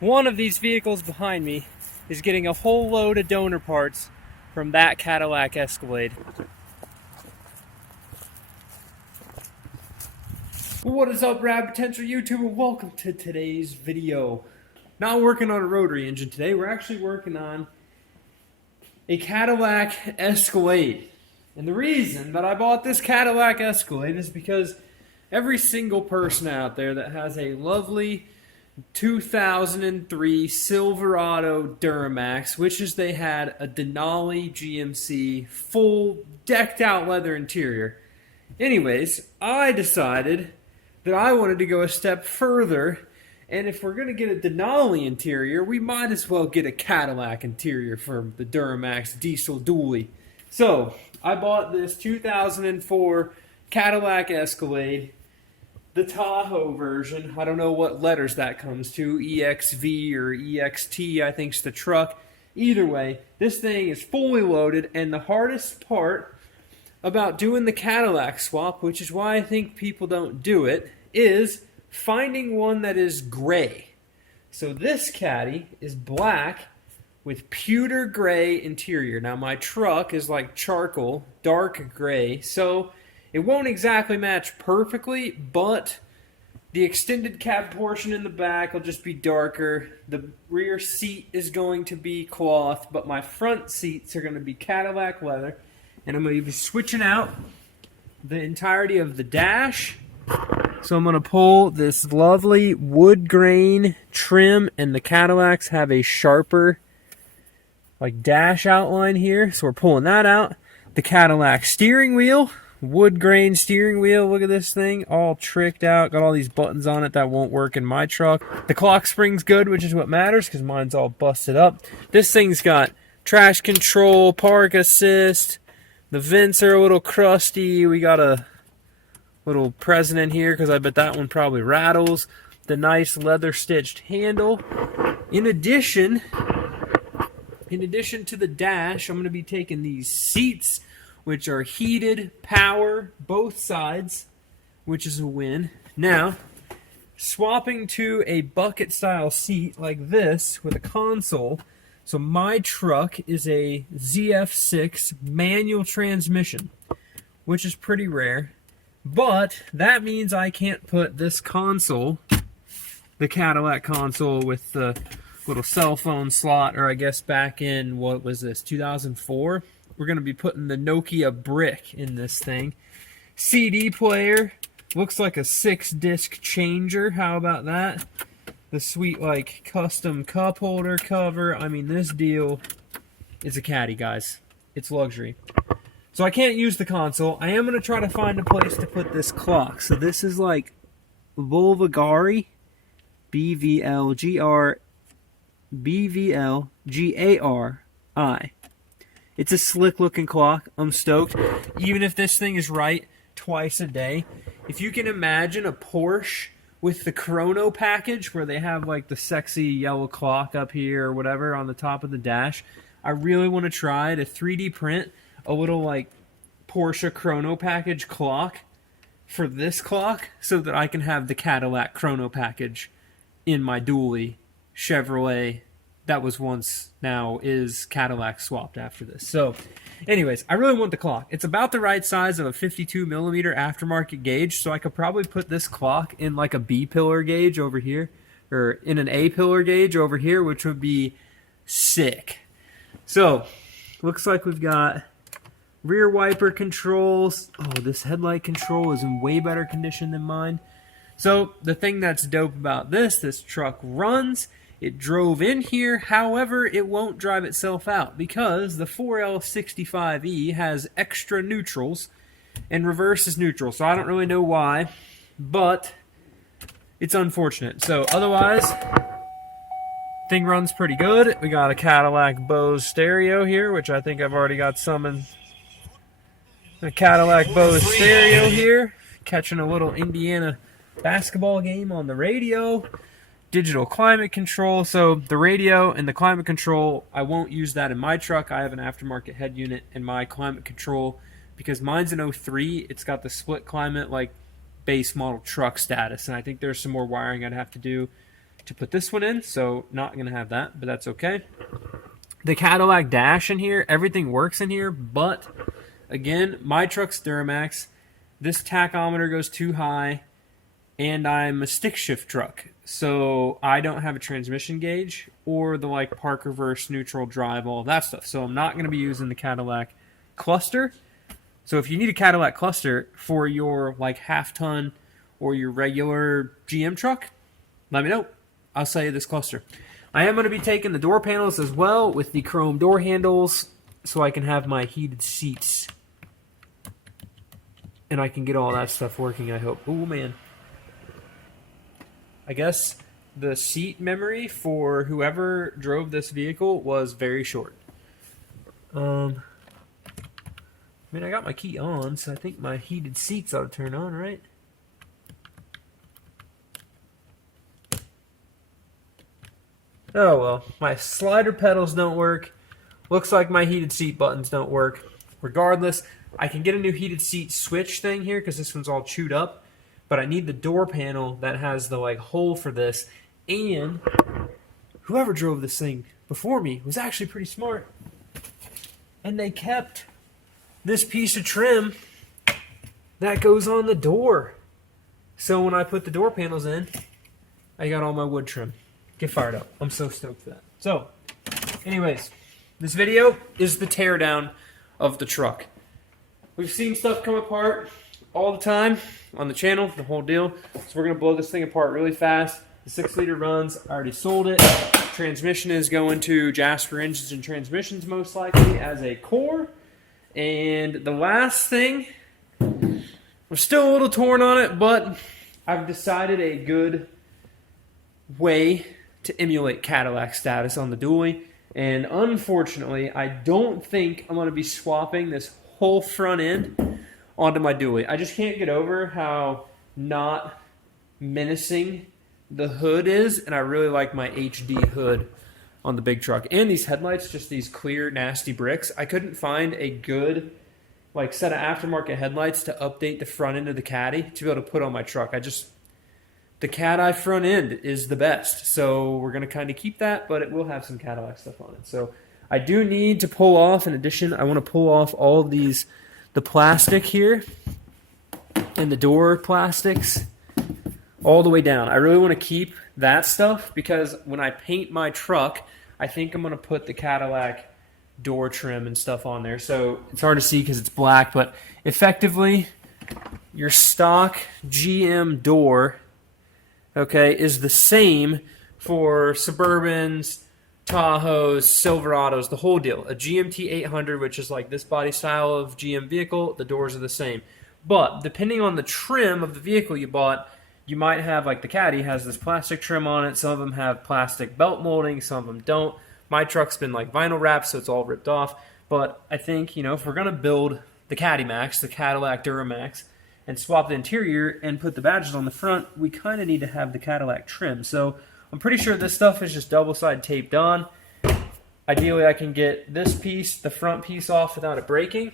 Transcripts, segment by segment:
One of these vehicles behind me is getting a whole load of donor parts from that Cadillac Escalade. What is up, Rad Potential YouTuber? Welcome to today's video. Not working on a rotary engine today. We're actually working on a Cadillac Escalade. And the reason that I bought this Cadillac Escalade is because every single person out there that has a lovely 2003 Silverado Duramax wishes they had a Denali GMC full decked out leather interior. Anyways, I decided that I wanted to go a step further, and if we're going to get a Denali interior, we might as well get a Cadillac interior for the Duramax diesel dually. So, I bought this 2004 Cadillac Escalade, the Tahoe version. I don't know what letters that comes to, EXV or EXT, I think's the truck. Either way, this thing is fully loaded, and the hardest part about doing the Cadillac swap, which is why I think people don't do it, is finding one that is gray. So this caddy is black with pewter gray interior. Now my truck is like charcoal, dark gray, so it won't exactly match perfectly, but the extended cab portion in the back will just be darker. The rear seat is going to be cloth, but my front seats are going to be Cadillac leather. And I'm going to be switching out the entirety of the dash. So I'm going to pull this lovely wood grain trim, and the Cadillacs have a sharper like dash outline here. So we're pulling that out. The Cadillac steering wheel, wood grain steering wheel. Look at this thing, all tricked out. Got all these buttons on it that won't work in my truck. The clock spring's good, which is what matters because mine's all busted up. This thing's got trash control, park assist. The vents are a little crusty. We got a little president here because I bet that one probably rattles. The nice leather stitched handle. In addition to the dash, I'm going to be taking these seats, which are heated, power, both sides, which is a win. Now, swapping to a bucket style seat like this with a console. So my truck is a ZF6 manual transmission, which is pretty rare. But that means I can't put this console, the Cadillac console with the little cell phone slot, or I guess back in, what was this, 2004? We're going to be putting the Nokia brick in this thing. CD player, looks like a 6-disc changer. How about that? The sweet, like, custom cup holder cover. I mean, this deal is a caddy, guys. It's luxury. So I can't use the console. I am going to try to find a place to put this clock. So this is like Bulgari, BVLGARI. It's a slick-looking clock. I'm stoked. Even if this thing is right twice a day. If you can imagine a Porsche with the Chrono package where they have like the sexy yellow clock up here or whatever on the top of the dash, I really want to try to 3D print a little like Porsche Chrono package clock for this clock so that I can have the Cadillac Chrono package in my dually Chevrolet that was once, now is Cadillac swapped after this. So anyways, I really want the clock. It's about the right size of a 52 millimeter aftermarket gauge, so I could probably put this clock in like a B pillar gauge over here, or in an A pillar gauge over here, which would be sick. So, looks like we've got rear wiper controls. Oh, this headlight control is in way better condition than mine. So, the thing that's dope about this truck runs. It drove in here, however, it won't drive itself out because the 4L65E has extra neutrals and reverse is neutral. So I don't really know why, but it's unfortunate. So otherwise, thing runs pretty good. We got a Cadillac Bose stereo here, which I think I've already got some in. A Cadillac Bose stereo here, catching a little Indiana basketball game on the radio. Digital climate control. So the radio and the climate control, I won't use that in my truck. I have an aftermarket head unit in my climate control because mine's an 03. It's got the split climate like base model truck status, and I think there's some more wiring I'd have to do to put this one in, so not going to have that, but that's okay. The Cadillac dash in here, everything works in here, but again, my truck's Duramax. This tachometer goes too high, and I'm a stick shift truck, so I don't have a transmission gauge or the like park reverse, neutral drive, all that stuff. So I'm not going to be using the Cadillac cluster. So if you need a Cadillac cluster for your like half ton or your regular GM truck, let me know. I'll sell you this cluster. I am going to be taking the door panels as well with the chrome door handles so I can have my heated seats. And I can get all that stuff working, I hope. Oh, man. I guess the seat memory for whoever drove this vehicle was very short. I mean, I got my key on, so I think my heated seats ought to turn on, right? Oh, well. My slider pedals don't work. Looks like my heated seat buttons don't work. Regardless, I can get a new heated seat switch thing here because this one's all chewed up. But I need the door panel that has the like hole for this. And whoever drove this thing before me was actually pretty smart. And they kept this piece of trim that goes on the door. So when I put the door panels in, I got all my wood trim. Get fired up. I'm so stoked for that. So, anyways, this video is the teardown of the truck. We've seen stuff come apart all the time on the channel, the whole deal. So we're going to blow this thing apart really fast. The 6-liter runs. I already sold it. Transmission is going to Jasper Engines and Transmissions most likely as a core. And the last thing, we're still a little torn on it, but I've decided a good way to emulate Cadillac status on the dually. And unfortunately, I don't think I'm going to be swapping this whole front end onto my dually. I just can't get over how not menacing the hood is, and I really like my HD hood on the big truck. And these headlights, just these clear, nasty bricks. I couldn't find a good like set of aftermarket headlights to update the front end of the Caddy to be able to put on my truck. The Cat-Eye front end is the best, so we're going to kind of keep that, but it will have some Cadillac stuff on it. So I do need to pull off, in addition, I want to pull off all of these, the plastic here, and the door plastics, all the way down. I really want to keep that stuff, because when I paint my truck, I think I'm going to put the Cadillac door trim and stuff on there. So it's hard to see because it's black, but effectively, your stock GM door, okay, is the same for Suburbans, Tahoes, Silverados, the whole deal. A GMT 800, which is like this body style of GM vehicle, the doors are the same. But depending on the trim of the vehicle you bought, you might have, like the Caddy has this plastic trim on it. Some of them have plastic belt molding, some of them don't. My truck's been like vinyl wrapped, so it's all ripped off. But I think, you know, if we're going to build the Caddy Max, the Cadillac Duramax, and swap the interior and put the badges on the front, we kind of need to have the Cadillac trim. So I'm pretty sure this stuff is just double-side taped on. Ideally, I can get this piece, the front piece, off without it breaking.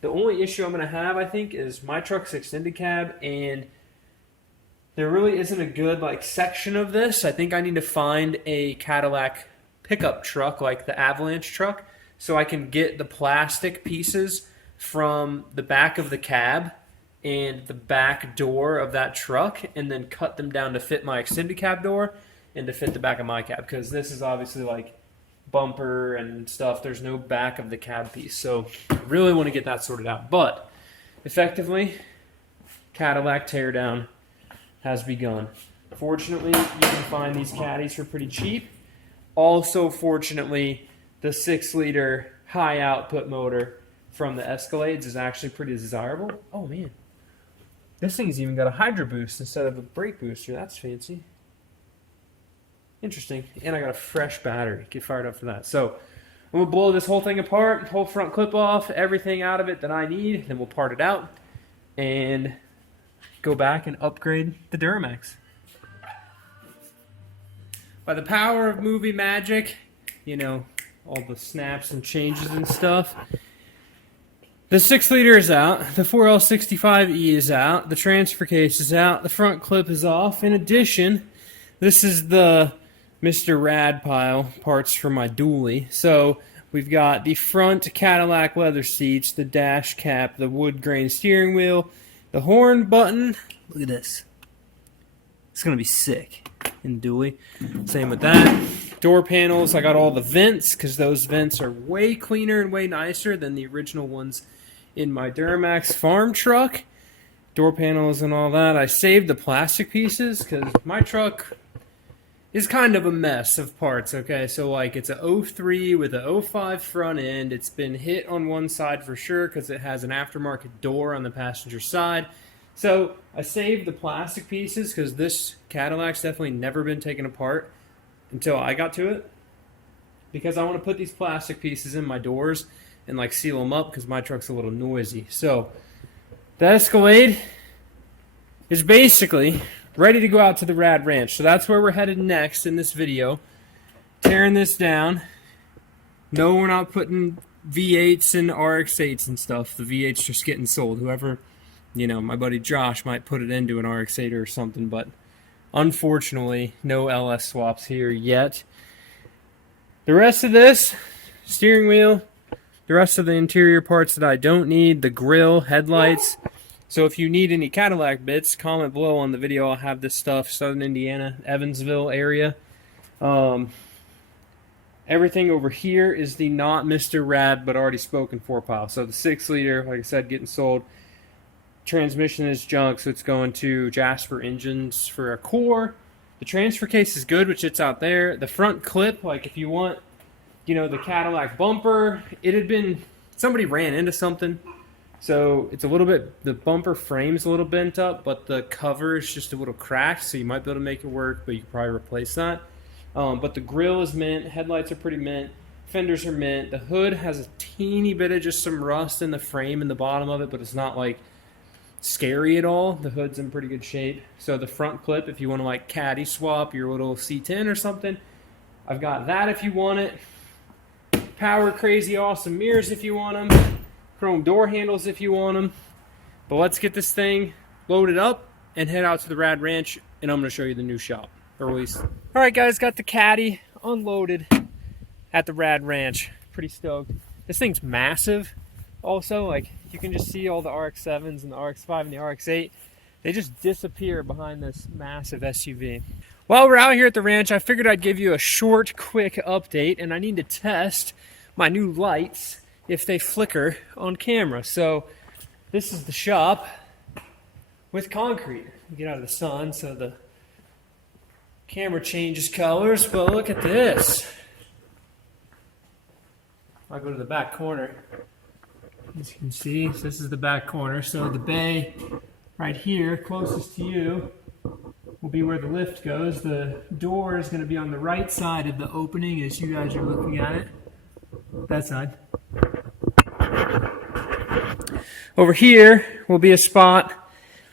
The only issue I'm going to have, I think, is my truck's extended cab, and there really isn't a good like section of this. I think I need to find a Cadillac pickup truck, like the Avalanche truck, so I can get the plastic pieces from the back of the cab and the back door of that truck, and then cut them down to fit my extended cab door and to fit the back of my cab, because this is obviously like bumper and stuff. There's no back of the cab piece, so I really want to get that sorted out. But effectively, Cadillac teardown has begun. Fortunately, you can find these Caddies for pretty cheap. Also, fortunately, the 6-liter high output motor from the Escalades is actually pretty desirable. Oh man, this thing's even got a Hydro Boost instead of a brake booster. That's fancy. Interesting. And I got a fresh battery. Get fired up for that. So I'm going to blow this whole thing apart, whole front clip off, everything out of it that I need. Then we'll part it out and go back and upgrade the Duramax. By the power of movie magic, you know, all the snaps and changes and stuff, the 6-liter is out, the 4L65E is out, the transfer case is out, the front clip is off. In addition, this is the Mr. Rad Pile parts for my dually. So we've got the front Cadillac leather seats, the dash cap, the wood grain steering wheel, the horn button. Look at this. It's going to be sick in the dually. Same with that. Door panels, I got all the vents because those vents are way cleaner and way nicer than the original ones in my Duramax farm truck. Door panels and all that. I saved the plastic pieces because my truck is kind of a mess of parts, okay? So, like, it's a 03 with a 05 front end. It's been hit on one side for sure because it has an aftermarket door on the passenger side. So, I saved the plastic pieces because this Cadillac's definitely never been taken apart until I got to it. Because I want to put these plastic pieces in my doors and, like, seal them up because my truck's a little noisy. So, the Escalade is basically ready to go out to the Rad Ranch. So that's where we're headed next in this video. Tearing this down. No, we're not putting V8s and RX-8s and stuff. The V8's just getting sold. Whoever, you know, my buddy Josh might put it into an RX-8 or something, but unfortunately, no LS swaps here yet. The rest of this, steering wheel, the rest of the interior parts that I don't need, the grille, headlights. So if you need any Cadillac bits, comment below on the video. I'll have this stuff, Southern Indiana, Evansville area. Everything over here is the not Mr. Rad, but already spoken for pile. So the 6-liter, like I said, getting sold. Transmission is junk, so it's going to Jasper Engines for a core. The transfer case is good, which it's out there. The front clip, like if you want, you know, the Cadillac bumper, it had been, somebody ran into something. So it's a little bit, the bumper frame's a little bent up, but the cover is just a little cracked, so you might be able to make it work, but you could probably replace that. But the grille is mint, headlights are pretty mint, fenders are mint. The hood has a teeny bit of just some rust in the frame in the bottom of it, but it's not like scary at all. The hood's in pretty good shape. So the front clip, if you want to like caddy swap your little C10 or something, I've got that if you want it. Power crazy awesome mirrors if you want them. Chrome door handles if you want them. But let's get this thing loaded up and head out to the Rad Ranch, and I'm going to show you the new shop. Or at least. Alright guys, got the caddy unloaded at the Rad Ranch. Pretty stoked. This thing's massive also. Like, you can just see all the RX-7s and the RX-5 and the RX-8. They just disappear behind this massive SUV. While we're out here at the ranch, I figured I'd give you a short, quick update, and I need to test my new lights if they flicker on camera. So this is the shop with concrete. Get out of the sun so the camera changes colors, but look at this. I'll go to the back corner. As you can see, this is the back corner. So the bay right here, closest to you, will be where the lift goes. The door is going to be on the right side of the opening as you guys are looking at it. That side. Over here will be a spot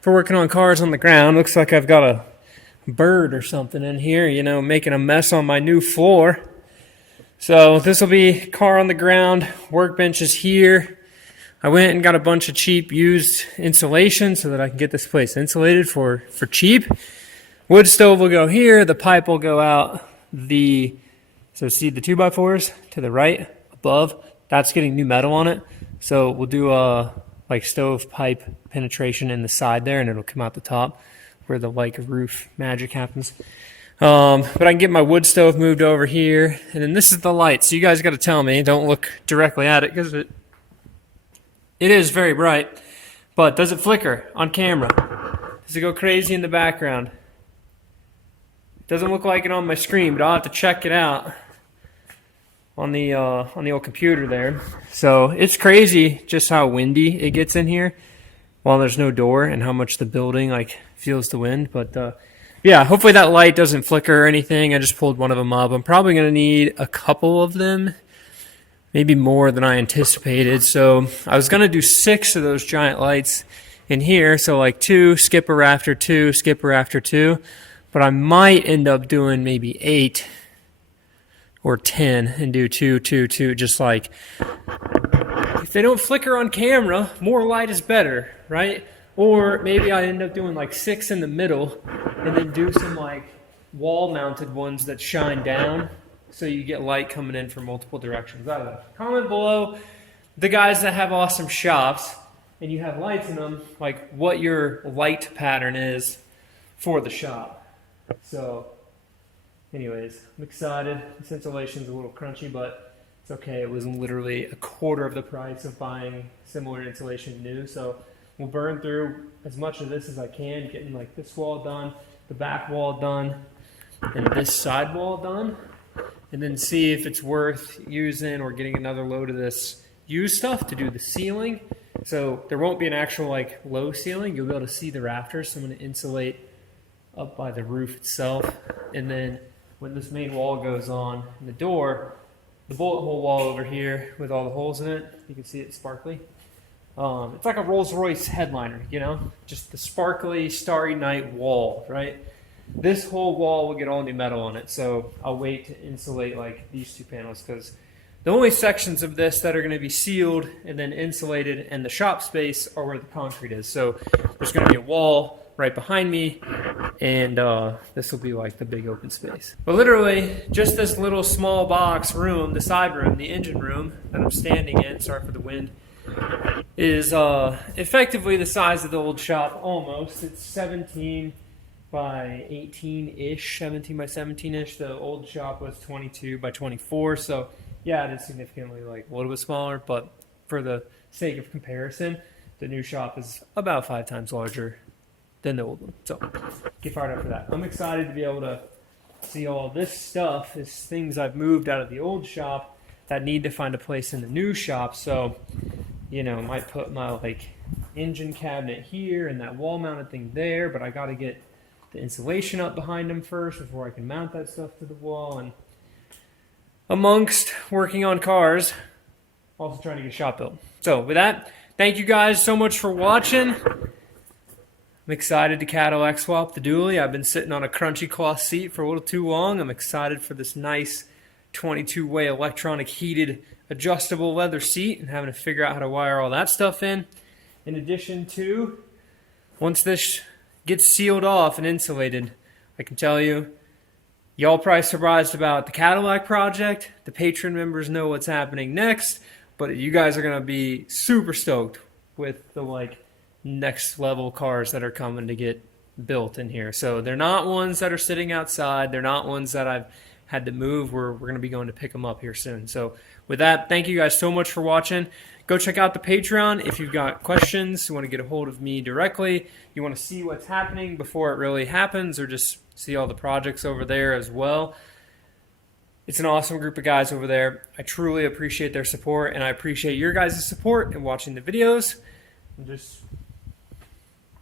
for working on cars on the ground. Looks like I've got a bird or something in here, you know, making a mess on my new floor. So this will be car on the ground, workbenches here. I went and got a bunch of cheap used insulation so that I can get this place insulated for cheap. Wood stove will go here. The pipe will go out so see the 2x4s to the right above. That's getting new metal on it. So we'll do a like stove pipe penetration in the side there, and it'll come out the top where the like roof magic happens. But I can get my wood stove moved over here, and then this is the light. So you guys got to tell me, don't look directly at it because it is very bright. But does it flicker on camera? Does it go crazy in the background? Doesn't look like it on my screen, but I'll have to check it out on the old computer there. So it's crazy just how windy it gets in here while there's no door, and how much the building like feels the wind. But yeah, hopefully that light doesn't flicker or anything. I just pulled one of them up. I'm probably going to need a couple of them, maybe more than I anticipated. So I was going to do 6 of those giant lights in here. So like 2, skip a rafter, 2, skip a rafter, 2. But I might end up doing maybe 8 or 10 and do 2, 2, 2. Just like, if they don't flicker on camera, more light is better, right? Or maybe I end up doing like 6 in the middle and then do some like wall-mounted ones that shine down, so you get light coming in from multiple directions. I don't know. Comment below, the guys that have awesome shops and you have lights in them, like what your light pattern is for the shop. So anyways, I'm excited. This insulation's a little crunchy, but it's okay. It was literally a quarter of the price of buying similar insulation new. So we'll burn through as much of this as I can, getting like this wall done, the back wall done, and this side wall done, and then see if it's worth using or getting another load of this used stuff to do the ceiling. So there won't be an actual like low ceiling. You'll be able to see the rafters. So I'm going to insulate up by the roof itself, and then when this main wall goes on in the door, the bullet hole wall over here with all the holes in it, you can see it sparkly. It's like a Rolls-Royce headliner, you know, just the sparkly Starry Night wall, right? This whole wall will get all new metal on it, so I'll wait to insulate like these two panels, because the only sections of this that are going to be sealed and then insulated and the shop space are where the concrete is. So there's going to be a wall right behind me, and this will be like the big open space. But literally, just this little small box room, the side room, the engine room that I'm standing in, sorry for the wind, is effectively the size of the old shop almost. It's 17 by 18-ish, 17 by 17-ish. The old shop was 22 by 24, so yeah, it is significantly like a little bit smaller, but for the sake of comparison, the new shop is about 5 times larger than the old one. So get fired up for that. I'm excited to be able to see all this stuff is things I've moved out of the old shop that need to find a place in the new shop. So, you know, I might put my like engine cabinet here and that wall mounted thing there, but I got to get the insulation up behind them first before I can mount that stuff to the wall. And amongst working on cars, also trying to get a shop built. So with that, thank you guys so much for watching. I'm excited to Cadillac swap the dually. I've been sitting on a crunchy cloth seat for a little too long. I'm excited for this nice 22-way electronic heated adjustable leather seat and having to figure out how to wire all that stuff in. In addition to, once this gets sealed off and insulated, I can tell you, y'all probably surprised about the Cadillac project. The Patreon members know what's happening next, but you guys are going to be super stoked with the like next level cars that are coming to get built in here. So they're not ones that are sitting outside. They're not ones that I've had to move. We're going to be going to pick them up here soon. So with that, thank you guys so much for watching. Go check out the Patreon if you've got questions, you want to get a hold of me directly, you want to see what's happening before it really happens, or just see all the projects over there as well. It's an awesome group of guys over there. I truly appreciate their support, and I appreciate your guys' support and watching the videos. And just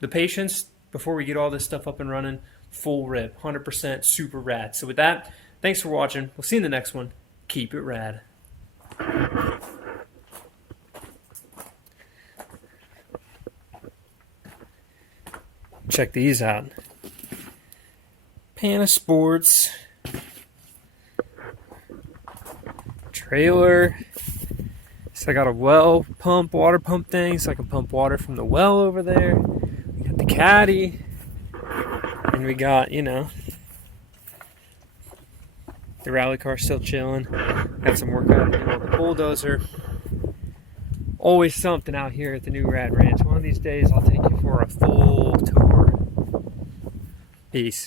the patience before we get all this stuff up and running, full rip, 100% super rad. So with that, thanks for watching. We'll see you in the next one. Keep it rad. Check these out. Pana Sports trailer. So I got a well pump, water pump thing, so I can pump water from the well over there. We got the caddy, and we got, you know, the rally car still chilling. Got some work out to do on the bulldozer. Always something out here at the new Rad Ranch. One of these days I'll take you for a full tour. Peace.